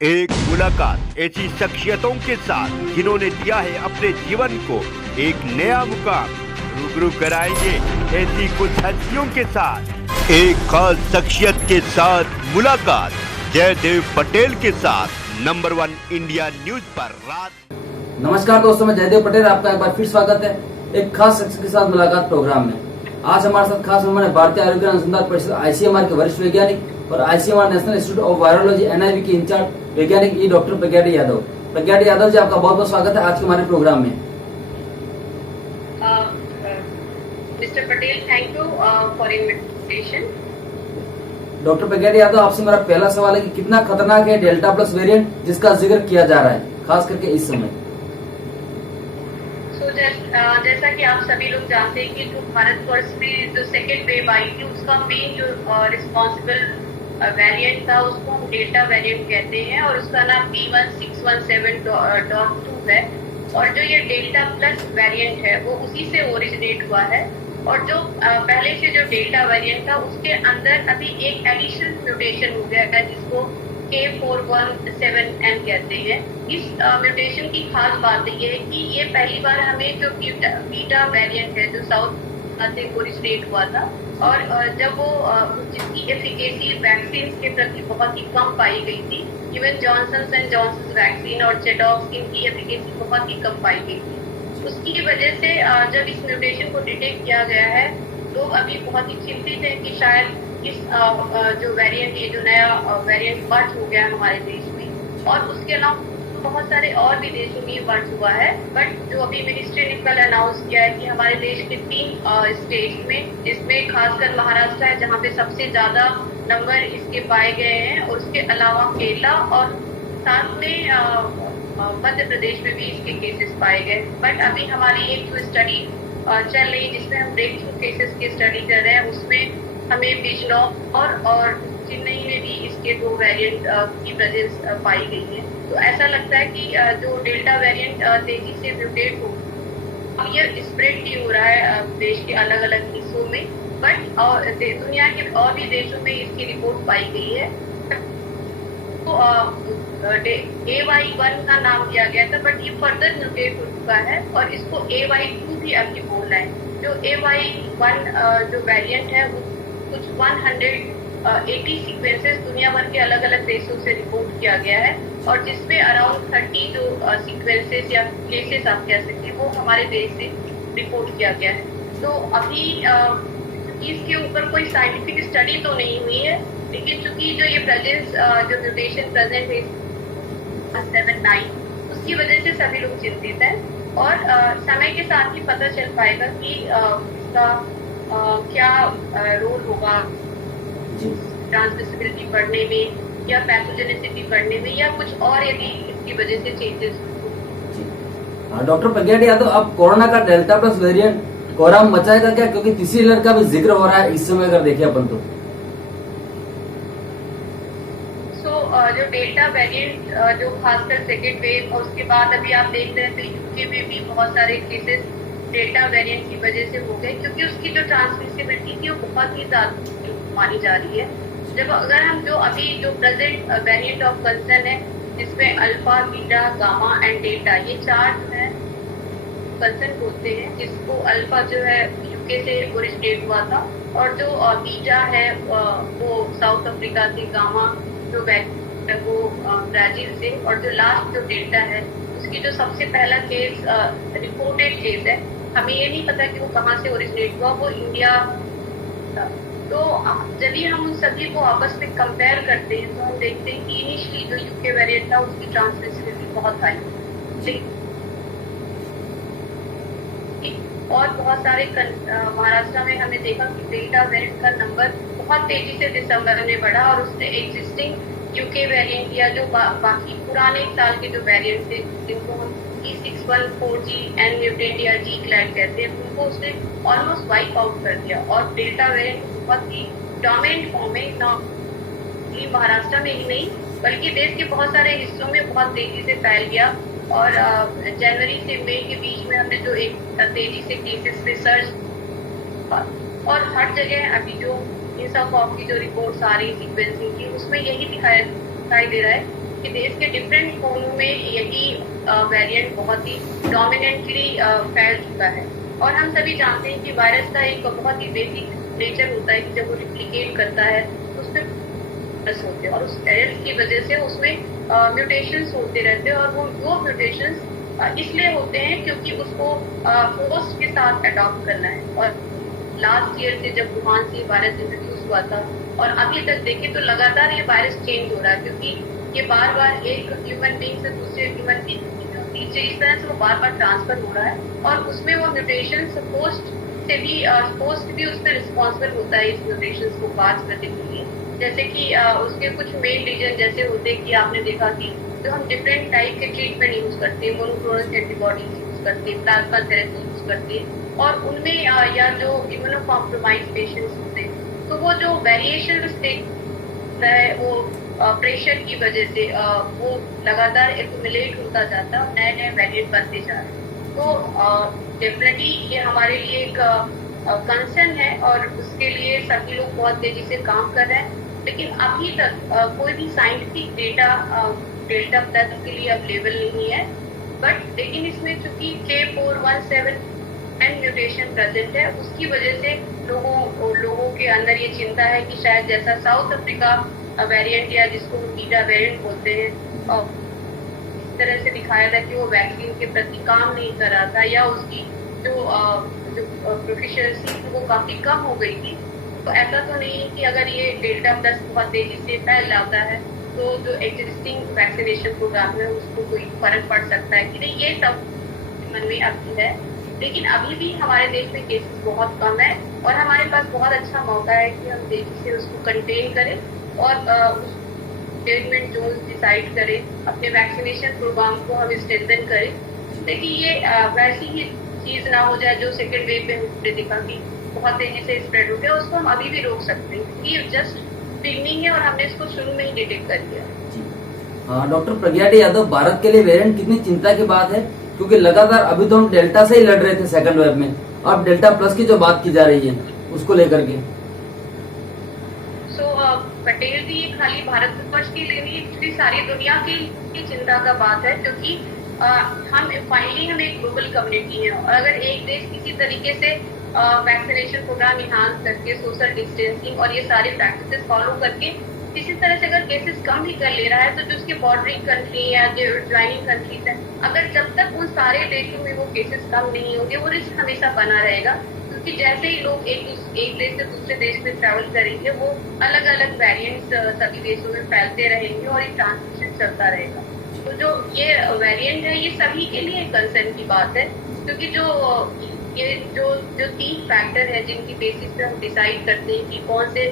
एक मुलाकात ऐसी शख्सियतों के साथ जिन्होंने दिया है अपने जीवन को एक नया मुकाम। रूबरू कराएंगे ऐसी कुछ हस्तियों के साथ एक खास शख्सियत के साथ मुलाकात जयदेव पटेल के साथ नंबर 1 इंडिया न्यूज पर रात। नमस्कार दोस्तों, मैं जयदेव पटेल, आपका एक बार फिर स्वागत है एक खास शख्स के साथ मुलाकात प्रोग्राम में। आज हमारे साथ खास मेहमान है भारतीय आयुर्विज्ञान अनुसंधान परिषद आईसीएमआर के वरिष्ठ वैज्ञानिक और ICMR national institute of virology NIV के इंचार्ज वैज्ञानिक ई डॉक्टर प्रज्ञाडी यादव। प्रज्ञाडी यादव जी, आपका बहुत बहुत स्वागत है आज के हमारे प्रोग्राम में। Mister Patel, thank you for invitation. Doctor प्रज्ञाडी यादव, आपसे मेरा पहला सवाल है कि कितना खतरनाक है डेल्टा प्लस वेरिएंट जिसका जिक्र किया जा रहा है खास करके इस समय। जैसा कि आप सभी लोग जानते हैं कि जो भारतवर्ष में जो सेकेंड वेव आई थी उसका मेन जो रिस्पॉन्सिबल वेरिएंट था उसको हम डेल्टा वेरिएंट कहते हैं और उसका नाम B1617.2 है। और जो ये डेल्टा प्लस वेरिएंट है वो उसी से ओरिजिनेट हुआ है। और जो पहले से जो डेल्टा वेरिएंट था उसके अंदर अभी एक एडिशनल म्यूटेशन हो गया है जिसको K417M कहते हैं। इस म्यूटेशन की खास बात ये है कि ये पहली बार हमें जो बीटा वेरिएंट है जो साउथ से ओरिजिनेट हुआ था और जब वो जिसकी एफिकेसी वैक्सीन के प्रति बहुत ही कम पाई गई थी। Even Johnson and Johnson vaccine और जेडॉक्स इनकी एफिकेसी बहुत ही कम पाई गई थी। उसकी वजह से जब इस म्यूटेशन को डिटेक्ट किया गया है लोग अभी बहुत ही चिंतित हैं कि शायद इस जो वेरिएंट ये जो नया वेरिएंट बर्थ हो गया है हमारे देश में और उसके अलावा बहुत सारे और भी देशों में बर्थ हुआ है। बट जो अभी मिनिस्ट्री ने कल अनाउंस किया है कि हमारे देश के 3 स्टेट में जिसमें खासकर महाराष्ट्र है जहाँ पे सबसे ज्यादा नंबर इसके पाए गए हैं और उसके अलावा केरला और साथ में मध्य प्रदेश में भी इसके केसेस पाए गए। बट अभी हमारी एक जो स्टडी चल रही है जिसमें हम ब्रेक थ्रू केसेस की स्टडी कर रहे हैं उसमें हमें बिजनौर और चेन्नई में भी इसके 2 वेरिएंट की प्रेजेंस पाई गई है। तो ऐसा लगता है कि जो डेल्टा वेरिएंट तेजी से म्यूटेट हो अब ये स्प्रेड नहीं हो रहा है देश के अलग अलग हिस्सों में बट दुनिया के और भी देशों में इसकी रिपोर्ट पाई गई है। तो AY1 का नाम दिया गया था बट ये फर्दर म्यूटेट हो चुका है और इसको AY2 भी अभी बोलना है। जो AY1 जो वेरिएंट है वो कुछ 180 सीक्वेंसेस दुनिया भर के अलग अलग देशों से रिपोर्ट किया गया है और जिसमें अराउंड 30 जो सीक्वेंसेस या केसेस आप कह सकते हैं वो हमारे देश से रिपोर्ट किया गया है। तो अभी इसके ऊपर कोई साइंटिफिक स्टडी तो नहीं हुई है लेकिन चूंकि जो ये प्रेजेंस जो म्यूटेशन प्रेजेंट है 79 उसकी वजह से सभी लोग चिंतित हैं और समय के साथ ही पता चल पाएगा कि इसका क्या रोल होगा ट्रांसमिसिबिलिटी बढ़ने में या पैथोजेनिसिटी बढ़ने में या कुछ और यदि इसकी वजह से चेंजेस। डॉक्टर प्रज्ञाडी यादव, अब कोरोना का डेल्टा प्लस वेरिएंट कोहराम मचाएगा क्या, क्योंकि तीसरी लहर का भी जिक्र हो रहा है इस समय अगर देखें अपन तो। जो डेल्टा वेरिएंट जो खासकर सेकेंड वेव और उसके बाद अभी आप देख रहे हैं तो यूके में भी बहुत सारे केसेस डेल्टा वेरिएंट की वजह से हो गए क्योंकि उसकी जो ट्रांसमिसिबिलिटी थी वो बहुत ही ज्यादा मानी जा रही है। जब अगर हम जो अभी जो प्रेजेंट वेरिएंट ऑफ कंसर्न है जिसमें alpha, beta, gamma and delta ये 4 जो है कंसर्न बोलते हैं जिसको अल्फा जो है यूके से ओरिजिनेट हुआ था और जो बीटा है वो साउथ अफ्रीका से, गामा जो वो ब्राजील से और जो लास्ट जो डेल्टा है उसकी जो सबसे पहला केस रिपोर्टेड केस है हमें ये नहीं पता कि वो कहाँ से ओरिजिनेट हुआ, वो इंडिया था। तो जब भी हम उन सभी को आपस में कंपेयर करते हैं तो हम देखते हैं कि इनिशियली जो यूके वेरिएंट था उसकी ट्रांसमिसिबिलिटी बहुत हाई और बहुत सारे महाराष्ट्र में हमने देखा कि डेल्टा वेरिएंट का नंबर बहुत तेजी से दिसंबर में बढ़ा और उसने एग्जिस्टिंग यूके वेरिएंट या जो बाकी पुराने साल के जो वेरिएंट थे जिनको हम E614G एन म्यूटेंट या G क्लैड कहते हैं उनको उसने ऑलमोस्ट वाइप आउट कर दिया और डेल्टा वेरिएंट बहुत ही डोमिनेंट फॉर्म में न महाराष्ट्र में ही नहीं बल्कि देश के बहुत सारे हिस्सों में बहुत तेजी से फैल गया और जनवरी से मई के बीच में हमने जो एक तेजी से केसेस रिसर्च और हर जगह अभी जो इन सब की जो रिपोर्ट्स आ रही सीक्वेंसिंग की उसमें यही दिखाई दे रहा है कि देश के डिफरेंट कोनों में यही वेरिएंट बहुत ही डोमिनेंटली फैल चुका है। और हम सभी जानते हैं कि वायरस का एक बहुत ही बेसिक नेचर होता है कि जब वो रिप्लिकेट करता है उसमें एरर्स होते हैं और उस एरर्स की वजह से उसमें म्यूटेशंस होते रहते हैं और वो म्यूटेशंस इसलिए होते हैं क्योंकि उसको होस्ट के साथ अडॉप्ट करना है। और लास्ट ईयर से जब वुहान से वायरस इंट्रोड्यूस हुआ था और अभी तक देखें तो लगातार ये वायरस चेंज हो रहा है, क्योंकि ये बार बार एक ह्यूमन बीइंग से दूसरे ह्यूमन बीइंग नीचे इस तरह से वो बार बार ट्रांसफर हो रहा है और उसमें वो म्यूटेशन होस्ट भी उसमें रिस्पॉन्सिबल होता है इस म्यूटेशन को पास करने के लिए। जैसे कि उसके कुछ मेन रीजन जैसे होते हैं कि आपने देखा कि जो हम डिफरेंट टाइप के ट्रीटमेंट यूज करते हैं, मोनोक्लोनल एंटीबॉडीज यूज करते हैं, प्लाज्मा थेरेपी यूज करते हैं और उनमें या जो इम्यूनो कॉम्प्रोमाइज पेशेंट्स होते हैं तो वो जो वेरिएशन स्टेट है वो प्रेशर की वजह से वो लगातार एक्यूमुलेट होता जाता है और नए नए वेरिएंट बनते जा रहे हैं। तो डेफिनेटली ये हमारे लिए एक कंसर्न है और उसके लिए सभी लोग बहुत तेजी से काम कर रहे हैं, लेकिन अभी तक कोई भी साइंटिफिक डेटा डेल्टा प्लस के लिए अवेलेबल नहीं है। बट लेकिन इसमें चूंकि K417 म्यूटेशन प्रेजेंट है उसकी वजह से लोगों के अंदर ये चिंता है कि शायद जैसा साउथ अफ्रीका वेरिएंट या जिसको बीटा वेरिएंट बोलते हैं और इस तरह से दिखाया था कि वो वैक्सीन के प्रति काम नहीं कर रहा था या उसकी जो प्रोफिशिएंसी थी वो काफी कम हो गई थी। तो ऐसा तो नहीं है कि अगर ये डेल्टा प्लस बहुत तेजी से फैल जाता है तो जो एग्जिस्टिंग वैक्सीनेशन प्रोग्राम है उसको कोई फर्क पड़ सकता है कि नहीं, ये सब मन में अभी है। लेकिन अभी भी हमारे देश में केसेस बहुत कम है और हमारे पास बहुत अच्छा मौका है कि हम तेजी से उसको कंटेन करें और कंटेनमेंट जोन डिसाइड करें, अपने वैक्सीनेशन प्रोग्राम को हम स्ट्रेंथन करें, लेकिन ये वैसी ही चीज ना हो जाए जो सेकेंड वेव में हमने देखा कि बहुत तेजी से स्प्रेड हो गया। उसको हम अभी भी रोक सकते हैं क्योंकि ये जस्ट बिगनिंग है और हमने इसको शुरू में ही डिटेक्ट कर दिया। डॉक्टर प्रज्ञा डी यादव, भारत के लिए वेरिएंट कितनी चिंता की बात है, क्योंकि लगातार अभी तो हम डेल्टा से ही लड़ रहे थे सेकंड वेव में, अब डेल्टा प्लस की जो बात की जा रही है उसको लेकर के। पटेल जी, ये खाली भारतवर्ष के लिए नहीं, पूरी सारी दुनिया की चिंता का बात है, क्योंकि हम एक ग्लोबल कम्युनिटी है और अगर एक देश किसी तरीके से वैक्सीनेशन प्रोग्राम इन्हांस करके सोशल डिस्टेंसिंग और ये सारी प्रैक्टिसेस फॉलो करके किसी तरह से अगर केसेस कम भी कर ले रहा है तो जो उसके बॉर्डरिंग कंट्री या जो ज्वाइनिंग कंट्रीज है, अगर जब तक उन सारे देशों में वो केसेस कम नहीं होंगे वो रिस्क हमेशा बना रहेगा, क्योंकि जैसे ही लोग एक देश से दूसरे देश में ट्रैवल करेंगे वो अलग अलग वेरिएंट्स सभी देशों में फैलते रहेंगे और ये ट्रांसमिशन चलता रहेगा। तो जो ये वेरिएंट है ये सभी के लिए कंसर्न की बात है, क्योंकि जो 3 फैक्टर है जिनकी बेसिस पे हम डिसाइड करते हैं कि कौन से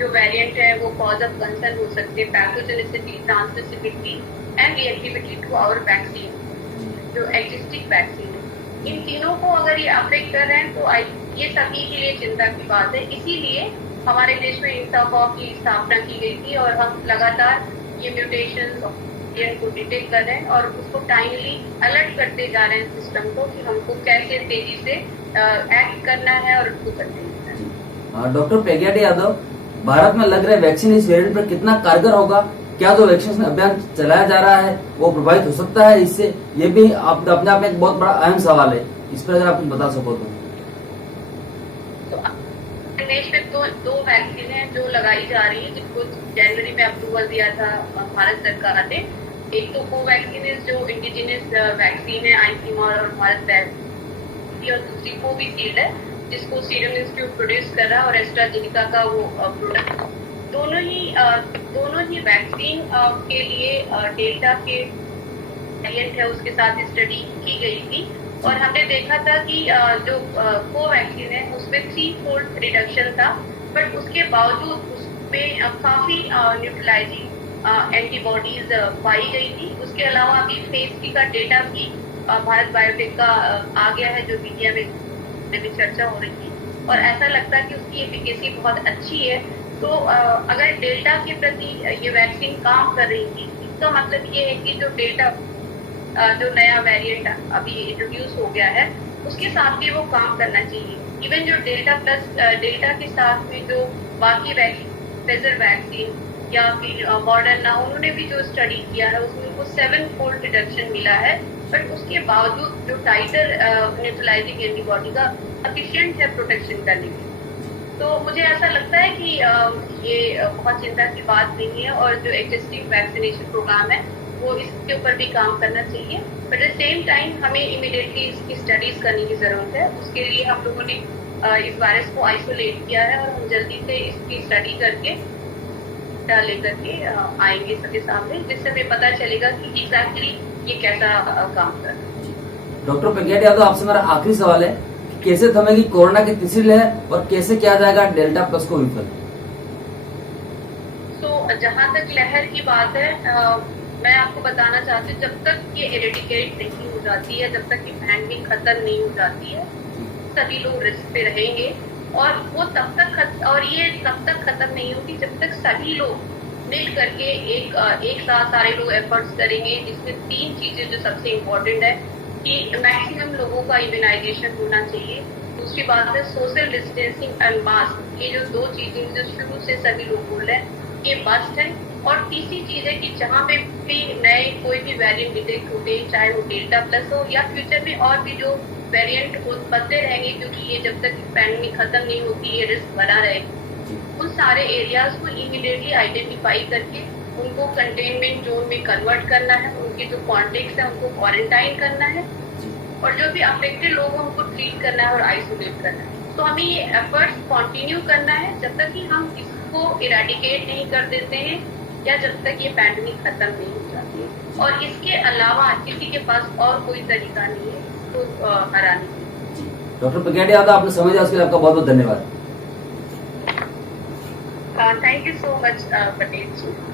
जो वेरिएंट है वो कॉज ऑफ कंसर्न हो सकते हैं, pathogenicity, transmissibility and reactivity to our vaccine, जो एग्जिस्टिंग वैक्सीन है। इन तीनों को अगर ये अफेक्ट कर रहे हैं तो ये सभी के लिए चिंता की बात है। इसीलिए हमारे देश में इंटरकॉ की स्थापना की गई थी और हम लगातार ये म्यूटेशन को डिटेक्ट कर रहे हैं और उसको टाइमली अलर्ट करते जा रहे हैं सिस्टम को कि हमको कैसे तेजी से एक्ट करना है और उसको कंटेन करना है। डॉक्टर प्रज्ञा डी यादव, भारत में लग रहे वैक्सीन इस वेरिएंट पर कितना कारगर होगा? क्या जो वैक्सीनेशन अभियान चलाया जा रहा है वो प्रभावित हो सकता है इससे? ये भी अपने आप में एक बहुत बड़ा अहम सवाल है, इस पर अगर आप कुछ बता सको तो। देश में दो वैक्सीन है जो लगाई जा रही है, जिनको जनवरी में अप्रूवल दिया था भारत सरकार ने। एक तो कोवैक्सीन जो इंडिजिनस वैक्सीन है आईसीएमआर और भारत बायोटेक, और दूसरी कोविशील्ड है जिसको सीरम इंस्टीट्यूट प्रोड्यूस कर रहा है और एस्ट्राजेनेका का वो प्रोडक्ट। दोनों ही वैक्सीन के लिए डेल्टा के वेरिएंट है उसके साथ स्टडी की गई थी और हमने देखा था कि जो कोवैक्सीन है उसमें 3-fold रिडक्शन था, बट उसके बावजूद उसमें काफी न्यूट्रलाइजिंग एंटीबॉडीज पाई गई थी। उसके अलावा अभी फेज 3 का डेटा भी भारत बायोटेक का आ गया है जो मीडिया में भी चर्चा हो रही थी और ऐसा लगता है कि उसकी एफिकेसी बहुत अच्छी है। तो अगर डेल्टा के प्रति ये वैक्सीन काम कर रही थी, इसका मतलब ये है कि जो डेल्टा जो नया वेरिएंट अभी इंट्रोड्यूस हो गया है उसके साथ भी वो काम करना चाहिए। इवन जो डेल्टा के साथ में जो बाकी वैक्सीन, फेजर वैक्सीन या फिर मॉडर्ना, उन्होंने भी जो स्टडी किया है उसमें उनको 7-fold रिडक्शन मिला है, बट उसके बावजूद जो टाइटर न्यूट्रलाइजिंग एंटीबॉडी का एफिशिएंट है प्रोटेक्शन करने के। तो मुझे ऐसा लगता है कि ये बहुत चिंता की बात नहीं है, और जो एग्जिस्टिंग वैक्सीनेशन प्रोग्राम है वो इसके ऊपर भी काम करना चाहिए, बट एट सेम टाइम हमें इमीडिएटली इसकी स्टडीज करने की जरूरत है। उसके लिए हम लोगों ने इस वायरस को आइसोलेट किया है, और हम जल्दी से इसकी स्टडी करके लेकर के आएंगे सबके सामने, जिससे हमें पता चलेगा कि एग्जैक्टली ये कैसा काम कर रहा है। डॉक्टर प्रज्ञा यादव, आपसे मेरा आखिरी सवाल है, कैसे थमेगी कोरोना की तीसरी लहर और कैसे किया जाएगा डेल्टा प्लस को विफल? तो जहां तक लहर की बात है, मैं आपको बताना चाहती हूँ, जब तक ये एरेडिकेट नहीं हो जाती है, जब तक ये पैंडमिक खत्म नहीं हो जाती है, सभी लोग रिस्क पे रहेंगे, और वो तब तक खत्म नहीं होगी जब तक सभी लोग मिल करके एक साथ सारे लोग एफर्ट्स करेंगे, जिसमें 3 चीजें जो सबसे इम्पोर्टेंट है कि मैक्सिमम लोगों का इम्यूनाइजेशन होना चाहिए, दूसरी बात है सोशल डिस्टेंसिंग एंड मास्क, ये जो 2 चीजें जो शुरू से सभी लोग बोल रहे हैं ये मस्ट है, और तीसरी चीज है कि जहाँ पे भी नए कोई भी वेरिएंट डिटेक्ट होते हैं, चाहे वो डेल्टा प्लस हो या फ्यूचर में और भी जो वेरिएंट बनते रहेंगे, क्योंकि ये जब तक पैंडेमिक खत्म नहीं होती ये रिस्क बना रहेगा, उन सारे एरियाज को इमीडिएटली आइडेंटिफाई करके उनको कंटेनमेंट जोन में कन्वर्ट करना है, उनके जो कॉन्टेक्ट्स हैं उनको क्वारंटाइन करना है, और जो भी अफेक्टेड लोग हैं उनको ट्रीट करना है और आइसोलेट करना है। तो हमें ये एफर्ट्स कंटिन्यू करना है जब तक कि हम इसको इरेडिकेट नहीं कर देते हैं, या जब तक ये पैंडेमिक खत्म नहीं हो जाती है, और इसके अलावा किसी के पास और कोई तरीका नहीं है तो हराने की। डॉक्टर प्रज्ञा यादव, आपने समझ दिया, उसके लिए आपका बहुत बहुत धन्यवाद। Thank you so much Patel ji.